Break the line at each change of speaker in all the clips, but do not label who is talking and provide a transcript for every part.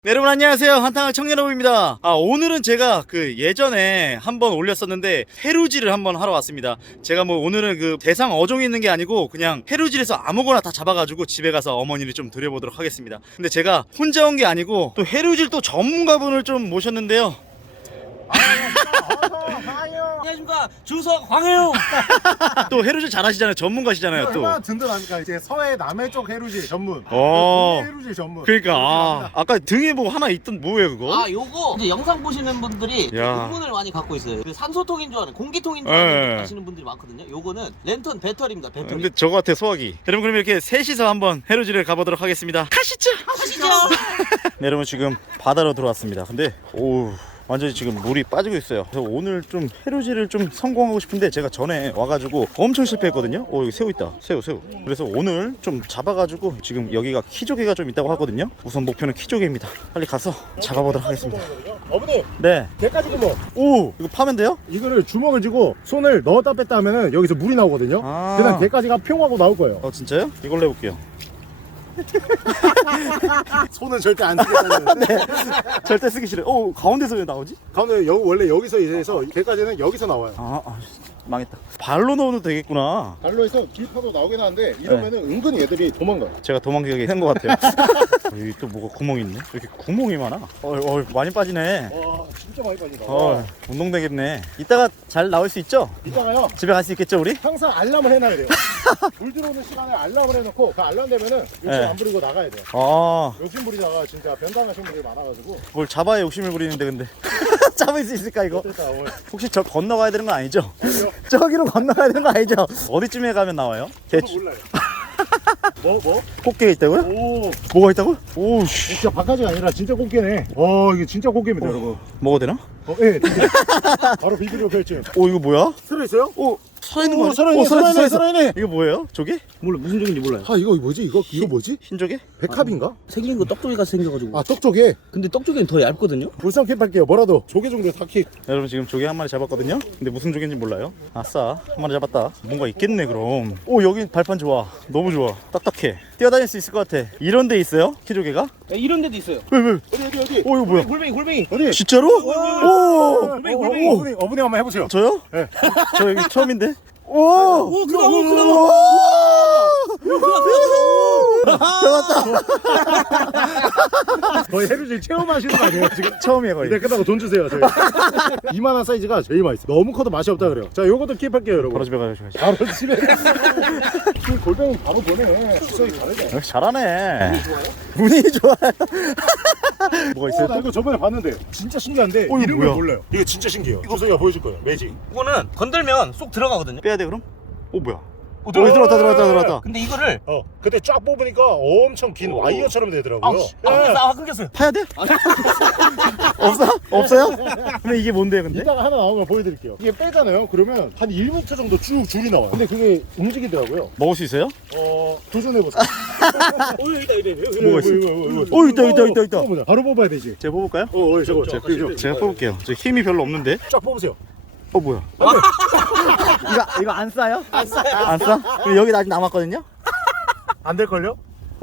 네, 여러분 안녕하세요. 한탕한 청년여러분입니다. 오늘은 제가 그 예전에 한번 올렸었는데 해루질을 한번 하러 왔습니다. 제가 뭐 오늘은 그 대상 어종이 있는 게 아니고 그냥 해루질에서 아무거나 다 잡아가지고 집에 가서 어머니를 좀 드려보도록 하겠습니다. 근데 제가 혼자 온 게 아니고 또 해루질 또 전문가분을 좀 모셨는데요.
안녕하십니까, 주석 광해용.
또 해루질 잘하시잖아요. 전문가시잖아요. 또.
얼마나 든든합니까? 이제 서해 남해 쪽 해루질 전문. 해루질 전문.
그러니까 아까 등에 뭐 하나 있던 뭐예요 그거?
요거 이제 영상 보시는 분들이
야.
의문을 많이 갖고 있어요. 그 산소통인 줄 아는, 공기통인 줄
예.
아는 하시는 분들이 많거든요. 요거는 랜턴 배터리입니다. 배터리.
근데 저거 같아 소화기. 여러분 그럼 이렇게 셋이서 한번 해루질을 가보도록 하겠습니다. 가시죠.
하시죠.
네, 여러분 지금 바다로 들어왔습니다. 근데 오 완전히 지금 물이 빠지고 있어요. 그래서 오늘 좀 해루질을 좀 성공하고 싶은데 제가 전에 와가지고 엄청 실패했거든요. 오 여기 새우 있다. 새우. 그래서 오늘 좀 잡아가지고 지금 여기가 키조개가 좀 있다고 하거든요. 우선 목표는 키조개입니다. 빨리 가서 잡아보도록 하겠습니다.
어머니,
네.
개까지 구멍.
오 이거 파면 돼요?
이거를 주먹을 쥐고 손을 넣었다 뺐다 하면은 여기서 물이 나오거든요.
아.
그다음 개까지가 평 하고 나올 거예요.
진짜요? 이걸로 해볼게요.
손은 절대 안 쓰겠다는.
절대 쓰기 싫어요. 오 가운데서 왜 나오지?
가운데 원래 여기서 이제서 개까지는 여기서 나와요.
망했다. 발로 넣어도 되겠구나.
발로 해서 길파도 나오긴 하는데 이러면은 은근히 애들이 도망가요.
제가 도망가게 된 것 같아요. 여기 또 뭐가 구멍이 있네. 이렇게 구멍이 많아. 많이 빠지네.
와, 진짜 많이 빠진다.
운동 되겠네. 이따가 잘 나올 수 있죠?
이따가요.
집에 갈 수 있겠죠 우리?
항상 알람을 해놔야 돼요. 물 들어오는 시간에 알람을 해놓고 그 알람 되면은 욕심
네.
안 부리고 나가야 돼요. 욕심 부리다가 진짜 변당하신 분들이 많아가지고.
뭘 잡아야 욕심을 부리는데 근데 잡을 수 있을까 이거?
됐다, 오늘.
혹시 저 건너가야 되는 거 아니죠?
아니요.
저기로 건너가야 되는 거 아니죠? 어디쯤에 가면 나와요?
저도
대충
몰라요. 뭐?
꽃게 있다고요?
오,
뭐가 있다고요? 오씨
진짜 바가지가 아니라 진짜 꽃게네. 와, 이게 진짜 꽃게입니다, 여러분.
먹어도 되나?
예, 진짜. 바로 비비로 펼침.
이거 뭐야?
살아있어요?
살아있는 거 아니야?
살아있네, 살아있네, 살아있네.
이거 뭐예요? 조개?
몰라, 무슨 종인지 몰라요.
이거 뭐지? 이거 뭐지?
흰조개?
백합인가?
생긴 거 떡조개 같이 생겨가지고.
떡조개.
근데 떡조개는 더 얇거든요.
불쌍 킵할게요. 뭐라도 조개 정도 다 킵.
여러분 지금 조개 한 마리 잡았거든요. 근데 무슨 조개인지 몰라요. 아싸 한 마리 잡았다. 뭔가 있겠네 그럼. 오 여기 발판 좋아. 너무 좋아. 딱딱해. 뛰어다닐 수 있을 것 같아. 이런 데 있어요? 키조개가?
이런 데도 있어요.
왜?
어디?
오 이거 뭐야?
골뱅이.
어디?
진짜로? 오!
어머니 한번 해보세요.
저요?
네.
저 여기 처음인데. 오!
크다.
잡았다.
거의 해루질 체험하시는 거 아니에요 지금?
처음이에요 거의.
이제 끝나고 돈 주세요. 저희. 이만한 사이즈가 제일 맛있어. 너무 커도 맛이 없다 그래요. 자, 요것도 킵할게요, 여러분.
바로 집에 가야지.
바로 집에. 그 골뱅이 바로 보내. 추석이 다르네.
역시 잘하네. 운이 좋아요. 뭐가 있어요?
나 이거 저번에 봤는데 진짜 신기한데
이거
이름을
뭐야?
몰라요. 이거 진짜 신기해요. 주석이가 보여줄 거예요. 매직.
이거는 건들면 쏙 들어가거든요.
빼야 돼 그럼? 오 뭐야? 들어왔다.
근데 이거를
그때 쫙 뽑으니까 엄청 긴 와이어처럼 되더라고요.
끊겼어요.
파야 돼? 없어요? 근데 이게 뭔데요 근데?
이따가 하나 나오면 보여드릴게요. 이게 빼잖아요. 그러면 한 1m 정도 쭉 줄이 나와요. 근데 그게 움직이더라고요.
먹을 수 있어요?
도전해보세요.
뭐가 있어? 있다.
뽑아보자. 바로 뽑아야 되지.
제가 뽑을까요?
저거.
제가 뽑을게요. 저 힘이 별로 없는데.
쫙 뽑으세요.
뭐야? 이거 안 싸요? 안 싸? 그럼 여기 아직 남았거든요?
안 될걸요?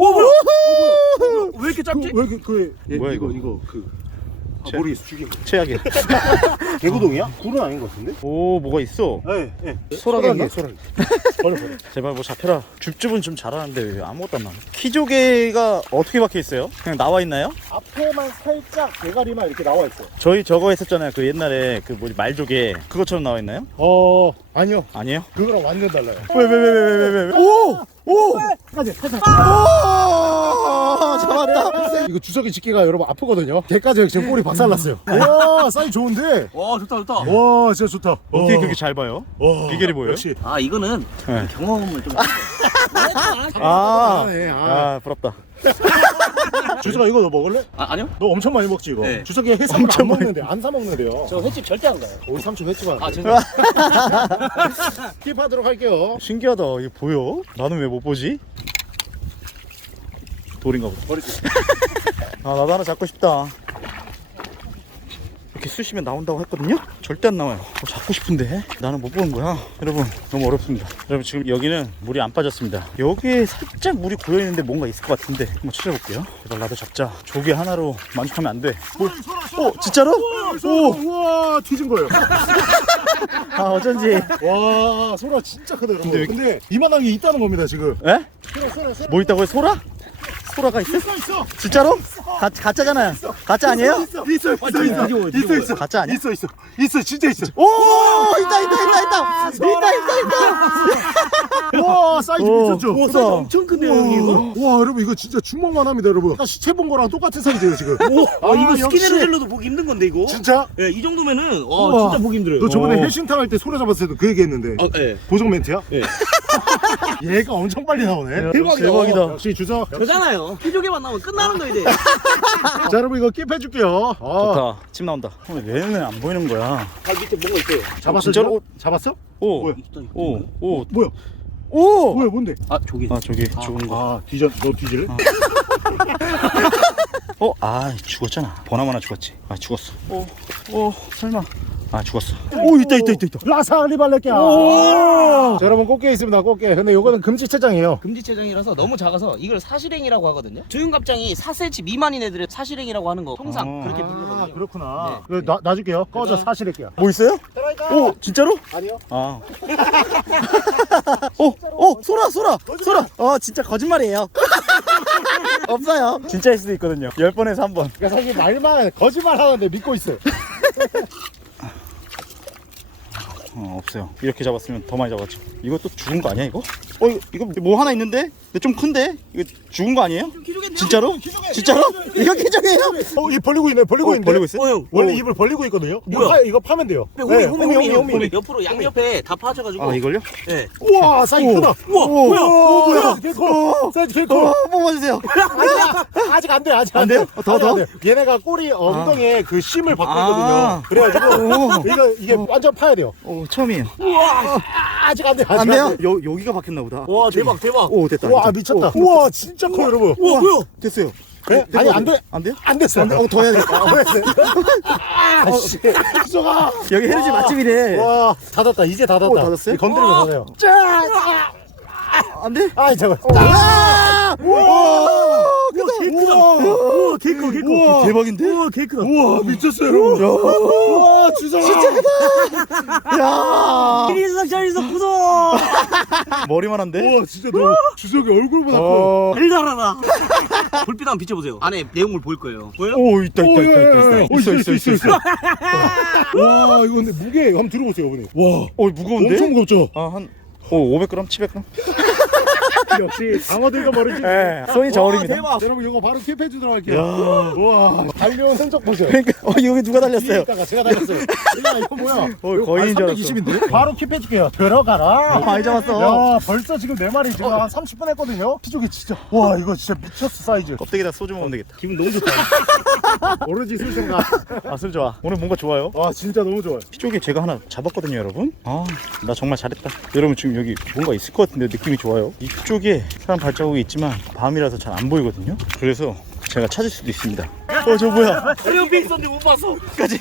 왜 이렇게 작지?
왜 그,
뭐야, 이거?
머리 죽인 거.
최악이야.
개구동이야? 굴은 아닌 것 같은데?
오 뭐가 있어?
네.
소라게인가?
소라게. 버려.
제발 뭐 잡혀라. 줍줍은 좀 잘하는데 왜 아무것도 안 나와? 키조개가 어떻게 박혀 있어요? 그냥 나와 있나요?
앞에만 살짝 대가리만 이렇게 나와 있어요.
저희 저거 했었잖아요. 그 옛날에 그 뭐지 말조개 그것처럼 나와 있나요?
아니요.
아니에요?
그거랑 완전 달라요.
왜? 오! 잡았다.
이거 주석이 집게가 여러분 아프거든요. 개까지 지금 꼬리 박살났어요. 와, 사이즈 좋은데?
와, 좋다.
와, 진짜 좋다.
어떻게 그렇게 잘 봐요? 비결이 뭐예요?
역시.
이거는
네.
경험을 좀.
부럽다.
주석아, 이거 너 먹을래?
아니요?
너 엄청 많이 먹지 이거?
네.
주석이 해삼을
엄청
안 먹는데 안 사 먹는데요.
저 횟집 절대 안 가요.
우리 삼촌 횟집 하는데.
죄송해요.
킵하도록 할게요.
신기하다. 이게 보여? 나는 왜 못 보지? 돌인가 보다.
버리지.
나도 하나 잡고 싶다. 이렇게 쑤시면 나온다고 했거든요. 절대 안 나와요. 잡고 싶은데 나는 못 보는 거야. 여러분 너무 어렵습니다. 여러분 지금 여기는 물이 안 빠졌습니다. 여기에 살짝 물이 고여있는데 뭔가 있을 것 같은데 한번 찾아볼게요. 제발 나도 잡자. 조개 하나로 만족하면 안 돼. 진짜로?
우와 뒤진 거예요.
아 어쩐지.
와 소라 진짜 크다 여러분.
근데
근데 이만한 게 있다는 겁니다 지금.
에?
소라.
뭐 있다고요? 소라? 소라가 있어?
있어.
진짜로? 가짜잖아요. 가짜 아니에요?
있어.
가짜 아니야?
있어 진짜 있어.
오 있다.
와 사이즈 미쳤죠?
우와
엄청 큰데요 형이 이거?
와 여러분 이거 진짜 주먹만 합니다 여러분. 아까 시체 본 거랑 똑같은 사이즈예요 지금.
이거
역시.
스키네로젤로도 보기 힘든 건데 이거?
진짜?
예, 이 정도면은
우와.
진짜 보기 힘들어요.
너 저번에
오.
해신탕 할 때 소라 잡았을 때도 그 얘기 했는데
예.
고정 멘트야?
예.
얘가 엄청 빨리 나오네.
대박이다.
역시 주서.
저잖아요. 피조개만 나오면 끝나는 거 이제.
자 여러분 이거 킵 해줄게요.
좋다. 침 나온다. 얘는 안 보이는 거야.
발 밑에 뭔가 있어요.
잡았어?
진짜로?
잡았어?
오,
뭐야?
오.
뭐야?
오.
뭐야 뭔데?
아 조개.
아 저기 죽은 거.
너 뒤질래?
죽었잖아. 보나마나 죽었지. 죽었어. 설마. 죽었어. 오 있다.
라사 리발레끼야. 자 여러분 꽃게 있습니다 꽃게. 근데 요거는 금지체장이에요.
금지체장이라서 너무 작아서 이걸 사실행이라고 하거든요. 조윤갑장이 4cm 미만인 애들을 사실행이라고 하는 거 통상 그렇게 부르거든요.
그렇구나. 놔줄게요. 꺼져 사실할게요.
뭐 있어요? 오 진짜로?
아니요.
소라. 진짜 거짓말이에요. 없어요. 진짜일 수도 있거든요. 10번에서 한 번.
그러니까 사실 말만 거짓말 하는데 믿고 있어요.
없어요. 이렇게 잡았으면 더 많이 잡았죠. 이거 또 죽은 거 아니야 이거? 이거 뭐 하나 있는데? 근데 좀 큰데? 이거 죽은 거 아니에요? 진짜로? 진짜로? 이거 기적이에요?
입 벌리고 있네. 벌리고 있는데.
벌리고 있어요?
형.
원래 입을 벌리고 있거든요.
뭐야?
이거 파면 돼요.
호미. 옆으로 양옆에 다 파져가지고.
이걸요?
예.
우와 사이즈 크다.
우와 뭐야?
개커. 사이즈 개커.
뽑아주세요.
아직 안 돼. 아직
안 돼요? 더?
아직 안 돼. 얘네가 꼬리 엉덩이에 그 심을 받고 있거든요. 그래가지고 이게 완전 파야 돼요.
처음이에요.
아직 안 돼. 아직
안 돼요? 여기가 박혔나 보다.
와 대박.
오 됐다.
와 미쳤다. 우와 진짜 커 여러분.
우와 뭐야?
됐어요.
네? 아니 안 돼.
안 돼요?
안 됐어.
더 해야 되겠다.
아씨. 수정아.
여기 헤르지 맛집이래.
와 닫았다. 이제 닫았다.
닫았어요?
건드리면 닫아요.
안 돼?
아이 잠깐.
크다. 우와 개커.
대박인데?
우와 개크다.
우와 미쳤어요 여러분. 우와 주정아. 진짜 크다.
야.
이리석 저리석 구독.
머리만 한데?
우와 진짜 너 주석이 얼굴보다 커.
달달하다. 불빛 한번 비춰보세요. 안에 내용물 보일 거예요. 보여요?
오 있다.
있어.
있어.
와 이거 근데 무게 한번 들어보세요 어머니. 와
무거운데?
엄청 무겁죠.
한 500g, 700g?
역시 방어들도 모르지.
네, 손이 저울입니다.
대박.
여러분 이거 바로 킵해 주도록 할게요. 와 달려온 흔적 보세요.
그러니까 여기 누가 달렸어요?
이따가 제가 달렸어요. 이거 뭐야?
거인인 줄 알았어.
320인데? 바로 킵해 줄게요. 들어가라.
많이 잡았어.
야 벌써 지금 4마리 지금 한 30분 했거든요. 피조개 진짜. 와 이거 진짜 미쳤어 사이즈.
껍데기다 소주 먹으면 되겠다.
기분 너무 좋다.
오로지 술 생각.
술 좋아. 오늘 뭔가 좋아요.
와 진짜 너무 좋아요.
피조개 제가 하나 잡았거든요 여러분. 나 정말 잘했다. 여러분 지금 여기 뭔가 있을 것 같은데 느낌이 좋아요. 이쪽에 사람 발자국이 있지만 밤이라서 잘 안 보이거든요. 그래서 제가 찾을 수도 있습니다. 저 뭐야?
우리 옆에 있었는데 못 봤어.
가지.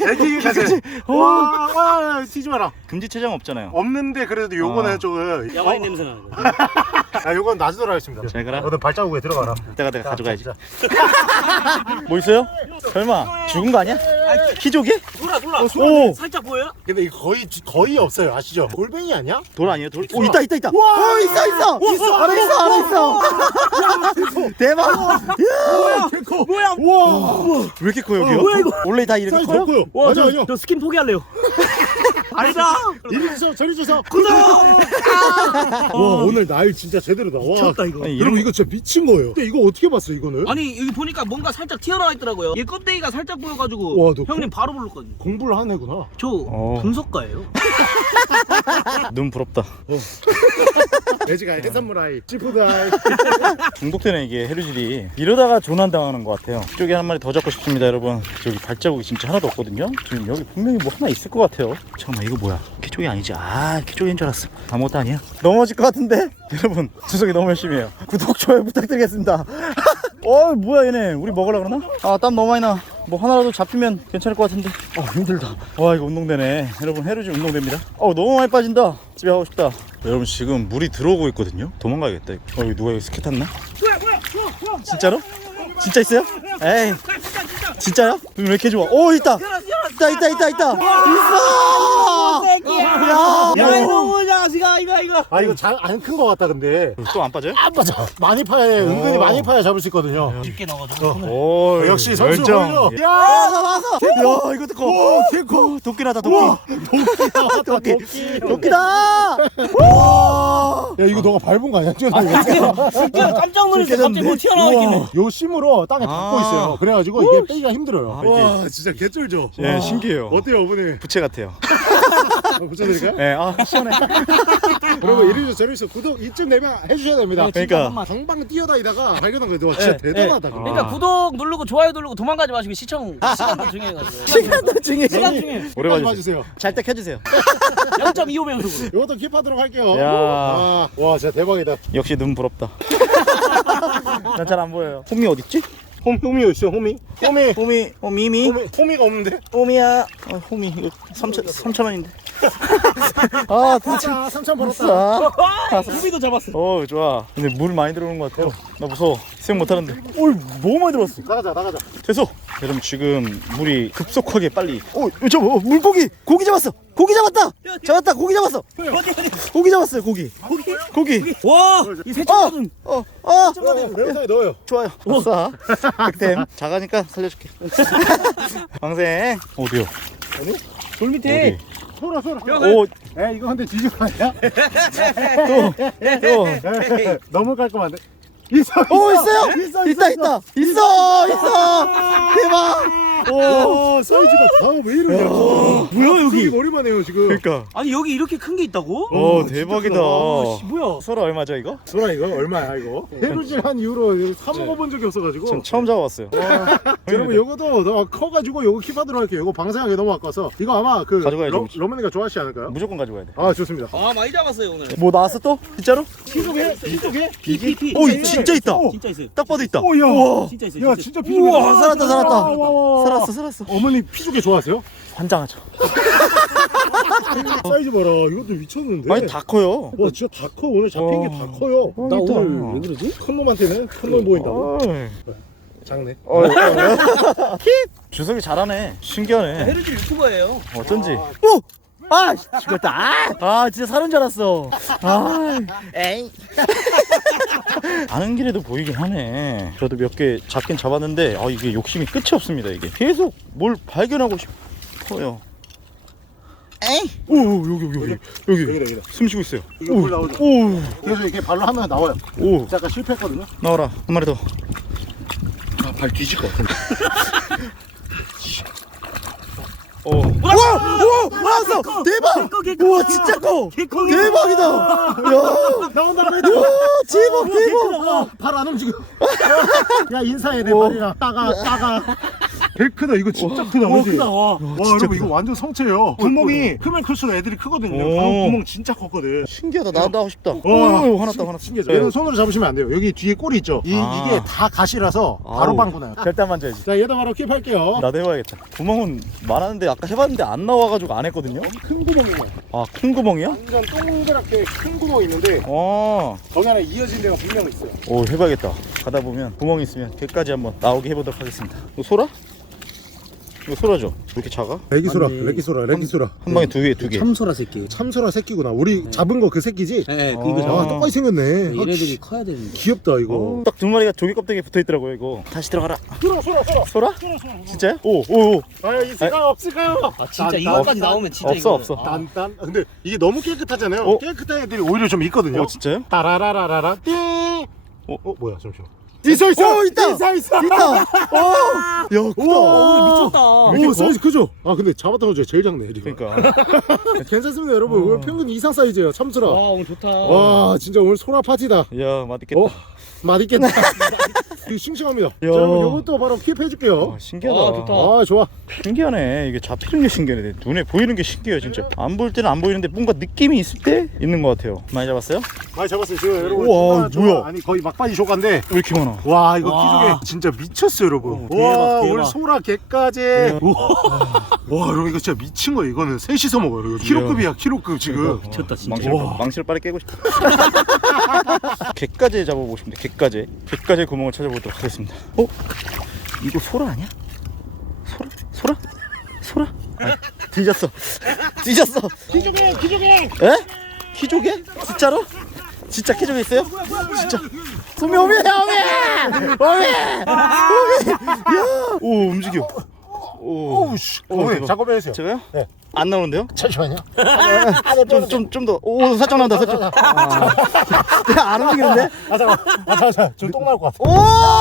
와 튀지 마라.
금지체장 없잖아요.
없는데 그래도 요거는 조금.
야와인 냄새 나는 거.
요건 놔주도록 하겠습니다.
잘 가라.
너는 발자국에 들어가라.
내가 가져가야지. 뭐 있어요? 설마 죽은 거 아니야? 피조개?
돌아.
오!
살짝 보여요?
근데 이거 거의 없어요. 아시죠? 골뱅이 아니야?
돌 아니에요? 돌? 있다. 와! 있어. 알아 있어. 대박.
뭐야?
우와.
왜 이렇게 커요 여기요?
뭐야, 이거?
원래 다 이렇게
사이즈
커요?
커요.
와,
아니요.
저 스킨 포기할래요. 아니다.
이리 주서 저리 주서.
구독.
와 오늘 날 진짜 제대로다. 와.
미쳤다 이거.
아니,
여러분 이거 진짜 미친 거예요. 근데 이거 어떻게 봤어 이거는?
아니 여기 보니까 뭔가 살짝 튀어나와 있더라고요. 얘 껍데기가 살짝 보여가지고
와, 너
형님 바로 불렀거든요.
공부를 하는 애구나.
저 분석가예요.
눈 부럽다.
돼지가 해산물 시푸드 아이.
중독되는 이게 해루질이 이러다가 조난당하는 것 같아요. 이쪽에 한 마리 더 잡고 싶습니다 여러분. 저기 발자국이 진짜 하나도 없거든요. 지금 여기 분명히 뭐 하나 있을 것 같아요. 잠깐만 이거 뭐야? 개쪽이 아니지? 개쪽인 줄 알았어. 아무것도 아니야? 넘어질 것 같은데? 여러분 주석이 너무 열심히 해요. 구독 좋아요 부탁드리겠습니다. 뭐야 얘네 우리 먹으려 그러나? 아 땀 너무 많이 나. 뭐 하나라도 잡히면 괜찮을 것 같은데. 힘들다. 와 이거 운동되네. 여러분 해루질 운동됩니다. 너무 많이 빠진다. 집에 가고 싶다. 여러분 지금 물이 들어오고 있거든요. 도망가야겠다 이거. 이거 누가 여기 스키 탔나? 진짜로? 진짜 있어요? 에이 진짜요? 왜 이렇게 좋아? 있다! 있다! 있어!
야 이거 자식아 이거
아 이거 잘 안 큰 거 같다 근데.
또 안 빠져요?
안 빠져. 많이 파야 돼. 은근히 많이 파야 잡을 수 있거든요.
깊게 넣어가지고 손을.
오
역시 선수 보여.
야 나왔어. 야 이것도 커. 커. 도끼라다 도끼. 도끼다.
야 이거 너가 밟은 거 아니야?
진짜 깜짝 놀랐어. 갑자기 뭐 튀어나오길래.
요 심으로 땅에 닿고 있어요. 그래가지고 이게 빼기가 힘들어요.
이게-
와 진짜 개쩔죠.
예 신기해요.
어때요 어머니?
부채 같아요.
붙여드릴까요?
예 시원해.
여러분 이리저 저리서 구독 이쯤 되면 해주셔야 됩니다.
그러니까.
방방 뛰어다니다가 발견한 거예요. 와, 진짜 대단하다. 그거.
그러니까 구독 누르고 좋아요 누르고 도망가지 마시고 시간도 중요해가지고.
시간도 중에.
시간 중에.
오래
끝까지
봐주세요.
봐주세요.
잘 때 켜주세요.
0.25배속으로.
이것도 킵하도록 할게요.
야.
와 진짜 대박이다.
역시 눈 부럽다. 난 잘 안 보여요. 홈이 어딨지?
호미 있어 호미? 호미
미미.
호미가 없는데?
홈이야. 홈이 이거 3천 원인데. 아 도대체.
3천 벌었다.
아싸.
구비도 잡았어.
좋아. 근데 물 많이 들어오는 것 같아요. 나 무서워. 수영 못하는데. 너무 많이 들어왔어.
나가자.
됐어. 여러분 지금 물이 급속하게 빨리. 저 물고기. 고기 잡았어. 고기 잡았다. 고기 잡았어.
어디?
고기 잡았어요. 고기.
와, 이 세척거든.
매운탕에 넣어요.
좋아요. 아싸. 득템. 작아니까 살려줄게. 방생. 어디요?
돌 밑에.
소라.
오,
에 이거 근데 뒤집어 아니야?
또.
너무 깔끔한데? 있어요.
있다. 대박.
오 사이즈가 다 왜 이러냐?
뭐야, 여기?
머리만 해요 지금.
그러니까.
아니 여기 이렇게 큰 게 있다고?
대박이다.
뭐야?
소라 얼마죠 이거?
소라 이거 얼마야 이거? 해루질 한 이후로 사 먹어본 적이 없어가지고.
전 처음 잡아봤어요.
여러분 요거도 너 커가지고 요거 킵하도록 할게요. 요거 방생하기 너무 아까워서 이거 아마 그
가져가야죠.
러머니가 좋아하시지 않을까요?
무조건 가져가야 돼.
아 좋습니다.
아 많이 잡았어요 오늘.
뭐 나왔어 또? 진짜로?
피조개?
피.
진짜 있다.
진짜 있어요.
딱 봐도 있다.
오야.
진짜 있어요.
야 진짜 피조개.
우와, 살았다.
와.
살았어.
어머니 피조개 좋아하세요?
환장하죠.
사이즈 봐라. 이것도 미쳤는데.
아니 다 커요.
와 진짜 다 커. 오늘 잡힌 게 다 커요. 나 오늘 왜 그러지? 큰 놈한테는 큰 놈 보인다고? 작네.
주석이 잘하네. 신기하네.
헤르질 유튜버예요.
어쩐지. 죽었다. 진짜 사는 줄 알았어. 에이. 아는 길에도 보이긴 하네. 저도 몇 개 잡긴 잡았는데 이게 욕심이 끝이 없습니다. 이게 계속 뭘 발견하고 싶어요. 에이. 여기.
여기다.
숨 쉬고 있어요.
이거 물 나오죠?
오.
그래서 이렇게 발로 하면 나와요. 잠깐 실패했거든요.
나와라. 한 마리 더.
발 뒤질 것 같은데.
나왔어. 대박. 우와 진짜 커. 대박이다. 야.
나온다.
대박.
발 안 움직여. 야 인사해 내 발이랑 따가. 개 크다. 이거 진짜 크다.
와 크다. 와.
여러분 이거 완전 성체예요. 구멍이 크면 클수록 애들이 크거든요. 구멍 진짜 컸거든.
신기하다. 나도 하고 싶다.
와,
화났다.
신기하죠. 얘는 손으로 잡으시면 안 돼요. 여기 뒤에 꼬리 있죠. 이게 다 가시라서 바로 방구나요.
절대 안 만져야지.
자 얘도 바로 킵할게요.
나도 해봐야겠다. 구멍은 많았는데 아까 해봤는데 안 나와가지고 안 했거든요.
큰 구멍이야.
큰 구멍이야?
완전 동그랗게 큰 구멍이 있는데 거기 하나 이어진 데가 분명 있어요.
해봐야겠다. 가다 보면 구멍이 있으면 걔까지 한번 나오게 해보도록 하겠습니다. 이거 소라? 이거 소라죠? 왜 이렇게 작아?
레기소라,
맞네.
레기소라.
한 방에 두 개.
참소라 새끼.
참소라 새끼구나. 우리 잡은 거 그 새끼지?
네,
아, 똑같이 생겼네.
얘네들이 커야 되는데.
귀엽다 이거.
딱 두 마리가 조개 껍데기에 붙어있더라고요. 이거 다시 들어가라.
소라.
진짜요? 오.
있을까요? 없을까요?
진짜 이거까지 나오면 진짜
없어.
딴. 근데 이게 너무 깨끗하잖아요. 깨끗한 애들이 오히려 좀 있거든요.
진짜요?
따라라라라라 띵. 뭐야 잠시만.
있어. 있다.
있어.
야 크다.
미쳤다.
오 사이즈 크죠? 근데 잡았던 거 중에 제일 작네.
그러니까.
괜찮습니다 여러분. 오늘 평균 이상 사이즈예요 참소라.
오늘 좋다.
와 진짜 오늘 소라 파티다.
야 맛있겠다.
맛있겠다. 이거 싱싱합니다. 자, 그럼 이것도 바로 킵해줄게요.
신기하다.
아, 좋다.
아, 좋아.
신기하네. 이게 잡히는 게 신기하네. 눈에 보이는 게 신기해요 진짜. 안 보일 때는 안 보이는데 뭔가 느낌이 있을 때 있는 것 같아요. 많이 잡았어요?
많이 잡았어요. 지금 여러분.
우와,
조각,
뭐야?
아니 거의 막바지 조각인데.
왜 이렇게 많아?
와, 이거
와.
키조개 진짜 미쳤어요, 여러분.
대박,
와,
대박.
오늘 소라 개까지. 와, 여러분 이거 진짜 미친 거예요. 이거는 셋이서 먹어요. 이거 킬로급이야, 킬로급 지금.
미쳤다 진짜.
망치를 빠르게 깨고 싶다. 갯가재 잡아보고 싶은데 갯가재. 갯가재 구멍을 찾아보도록 하겠습니다. 이거 소라 아니야? 소라? 아니, 뒤졌어.
키조개.
에? 키조개? 진짜로? 진짜 키조개 있어요? 진짜. 오미. 야! 오, 움직여. 오,
씨.
대박.
잠깐만 해주세요.
제가요?
네.
안 나오는데요?
잠시만요.
좀 더. 오, 살짝 나온다. 안 움직이는데?
잠깐. 저똥 나올 것 같아.
오!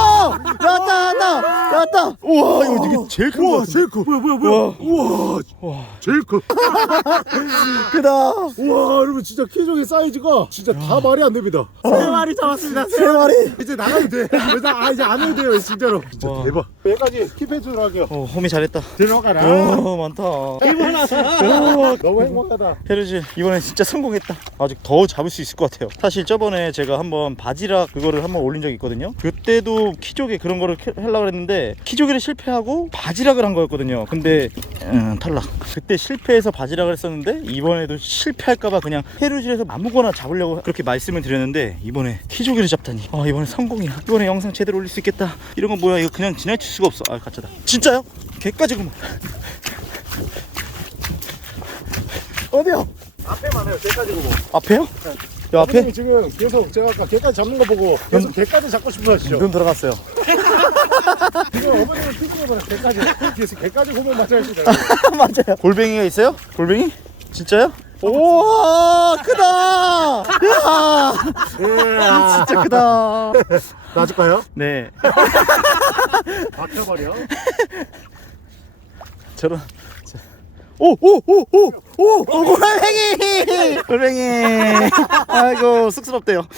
나왔다. 우와, 이거 제일 큰 거
우와,
같은데?
제일 커. 뭐야. 우와. 제일 커.
크다.
우와, 여러분 진짜 키조개 사이즈가 진짜 다 말이 안 됩니다. 3마리 잡았습니다.
3마리.
이제 나가도 돼. 이제 안 해도 돼요, 진짜로. 진짜
와.
대박. 여기까지 킵해주도록 할게요.
홈이 잘했다.
들어가라.
오, 많다.
너무 행복하다.
헤르지 이번엔 진짜 성공했다. 아직 더 잡을 수 있을 것 같아요. 사실 저번에 제가 한번 바지락 그거를 한번 올린 적이 있거든요. 그때도 키조개 그런 거를 하려고 했는데 키조개를 실패하고 바지락을 한 거였거든요. 근데 탈락. 그때 실패해서 바지락을 했었는데 이번에도 실패할까봐 그냥 헤르질에서 아무거나 잡으려고 그렇게 말씀을 드렸는데 이번에 키조개를 잡다니. 이번에 성공이야. 이번에 영상 제대로 올릴 수 있겠다. 이런 건 뭐야, 이거 그냥 지나칠 수가 없어. 가짜다. 진짜요? 개까지 구멍. 어디요?
앞에만 해요. 개까지 보고.
앞에요? 요 앞에?
아버님이 지금 계속 제가 아까 개까지 잡는 거 보고 계속 개까지 잡고 싶어 하시죠.
눈 들어갔어요.
지금 어머님은 피팅해봐요. 개까지. 계속 개까지 보면 맞아 하시죠.
맞아요. 골뱅이가 있어요? 골뱅이? 진짜요? 오, 크다. 이야, 진짜 크다.
놔줄까요?
네.
막혀버려.
저런. 골뱅이. 아이고, 쑥스럽대요.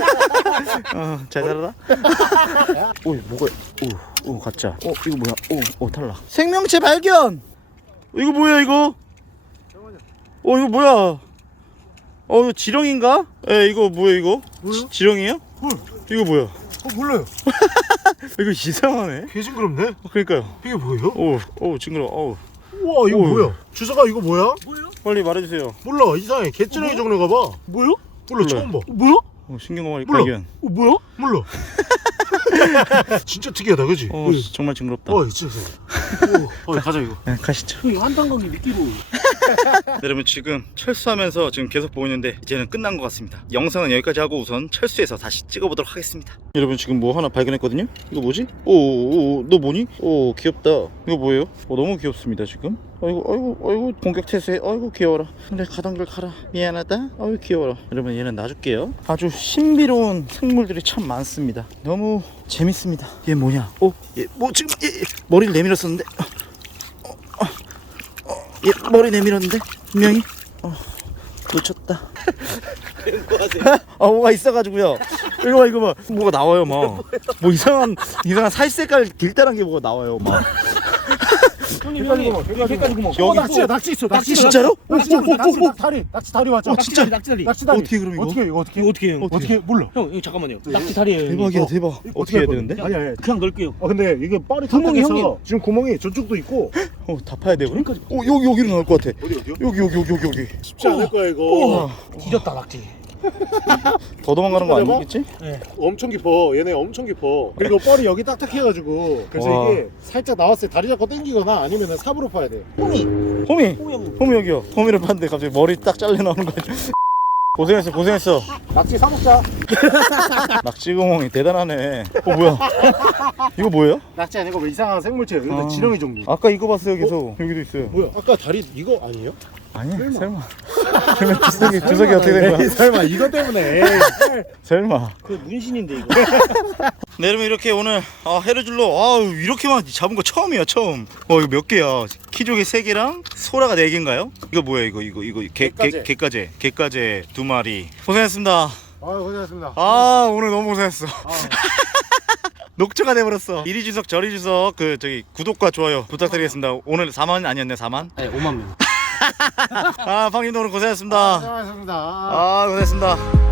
잘 살아라. 오, 뭐가? 오, 가짜. 이거 뭐야? 탈락. 생명체 발견. 이거 뭐야 이거? 이거 뭐야? 이거 지렁인가? 이거 뭐야 이거?
뭐요?
지렁이에요? 이거 뭐야?
몰라요.
이거 이상하네.
개 징그럽네.
그러니까요.
이게 뭐예요?
오, 징그러워.
우와, 이거
오.
뭐야? 주사가 이거 뭐야?
빨리 말해주세요.
몰라, 이상해. 개쓰레기 종류가 봐.
뭐요?
몰라,
몰라요.
처음 봐. 뭐야?
신경과말
몰라.
발견.
뭐야? 몰라. 진짜 특이하다, 그지?
정말 징그럽다.
진짜. 가자 이거.
네, 가시죠.
형이 한탄강이 미끼로.
여러분 지금 철수하면서 지금 계속 보고 있는데 이제는 끝난 것 같습니다. 영상은 여기까지 하고 우선 철수해서 다시 찍어보도록 하겠습니다. 여러분 지금 뭐 하나 발견했거든요. 이거 뭐지? 너 뭐니? 귀엽다. 이거 뭐예요? 너무 귀엽습니다 지금. 아이고 공격 태세. 아이고 귀여워라. 근데 가던 길 가라. 미안하다. 아이고 귀여워라. 여러분 얘는 놔줄게요. 아주 신비로운 생물들이 참 많습니다. 너무 재밌습니다. 얘 뭐냐? 얘 뭐 지금 얘 머리를 내밀었었는데. 얘 머리 내밀었는데 분명히 놓쳤다. 뭐가 있어가지고요. 이거 봐. 뭐가 나와요 막. 뭐 이상한 살색깔 길다란 게 뭐가 나와요 막.
형님
개까지 구멍.
여기
낙지야, 낙지 있어. 낙지
진짜로?
낙지 다리 왔죠.
낙지 다리.
낙지 다리.
어떻게 그럼 이거?
이거 어떻게 해요?
어떻게 몰라.
형 이거 잠깐만요. 낙지 다리예요.
대박이야 대박. 어떻게 해야 되는데?
아니.
그냥 넣을게요.
근데 이게 빨이
구멍이
탁탁해서
형님.
지금 구멍이 저쪽도 있고.
다 파야 돼 그럼? 여기로 나올 것 같아.
어디요?
여기.
쉽지 않을 거야 이거.
뒤졌다 낙지.
더 도망가는 거 아니겠지?
엄청 깊어. 얘네 엄청 깊어. 그리고 뻘이 여기 딱딱해가지고 그래서
와.
이게 살짝 나왔을 때 다리 잡고 당기거나 아니면 삽으로 파야 돼.
호미 여기요. 호미를 봤는데 갑자기 머리 딱 잘려 나오는 거 아니야? 고생했어.
낙지 사 먹자.
낙지구멍이 대단하네. 뭐야? 이거 뭐예요?
낙지 아니고 뭐 이상한 생물체예요. 이거 지렁이 종류.
아까 이거 봤어요 계속. 여기도 있어요.
뭐야? 아까 다리 이거 아니에요?
아니야 설마. 그러면 주석이 어떻게 된 거야?
설마 이거 때문에.
설마.
그 문신인데 이거.
네 여러분 이렇게 오늘 헤르줄로 이렇게만 잡은 거 처음이에요 처음. 이거 몇 개야? 키조개 3개랑 소라가 4개인가요? 이거 뭐야 이거
갯가재.
갯가재 2마리. 고생했습니다.
고생하셨습니다.
아 오늘 너무 고생했어. 녹초가 돼버렸어. 이리 주석 저리 주석 그 저기 구독과 좋아요 부탁드리겠습니다. 오늘 4만 아니었네 4만?
네, 5만 명.
아 팡님도 오늘 고생하셨습니다.
고생하셨습니다.
아 고생했습니다.